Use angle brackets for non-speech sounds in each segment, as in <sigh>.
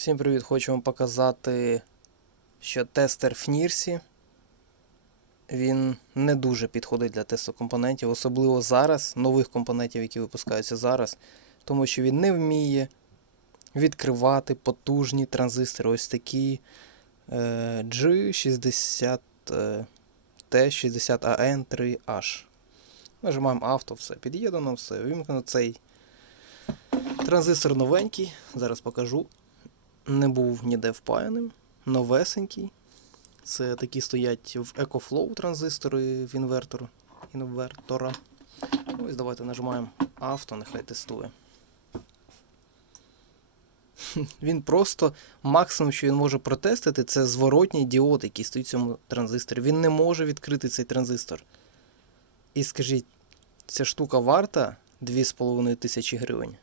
Всім привіт! Хочу вам показати, що тестер в Нірсі він не дуже підходить для тесту компонентів, особливо зараз, нових компонентів, які випускаються зараз, тому що він не вміє відкривати потужні транзистори, ось такі е, G60 е, T60AN3H. Нажимаємо авто, все під'єднано, все. Вимкнено цей транзистор новенький. Зараз покажу не був ніде впаяним, новесенький. Це такі стоять в EcoFlow транзистори в інвертор, інвертора. Ось давайте нажимаємо авто, нехай тестує. <laughs> Він просто максимум, що він може протестити, це зворотній діод, який стоїть в цьому транзисторі. Він не може відкрити цей транзистор. І скажіть, ця штука варта 2,5 тисячі гривень.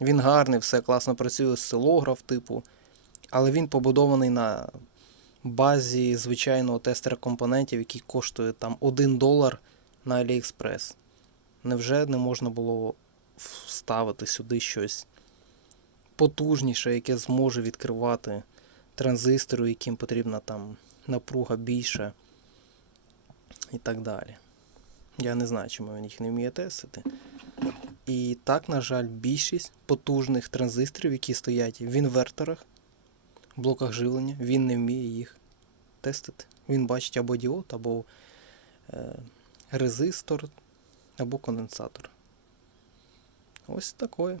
Він гарний, все класно працює, осцилограф типу, але він побудований на базі звичайного тестера компонентів, який коштує там 1 долар на AliExpress. Невже не можна було вставити сюди щось потужніше, яке зможе відкривати транзистори, яким потрібна там напруга більша і так далі. Я не знаю, чому він їх не вміє тестити. І так, на жаль, більшість потужних транзисторів, які стоять в інверторах, блоках живлення, він не вміє їх тестити. Він бачить або діод, або е, резистор, або конденсатор. Ось такое.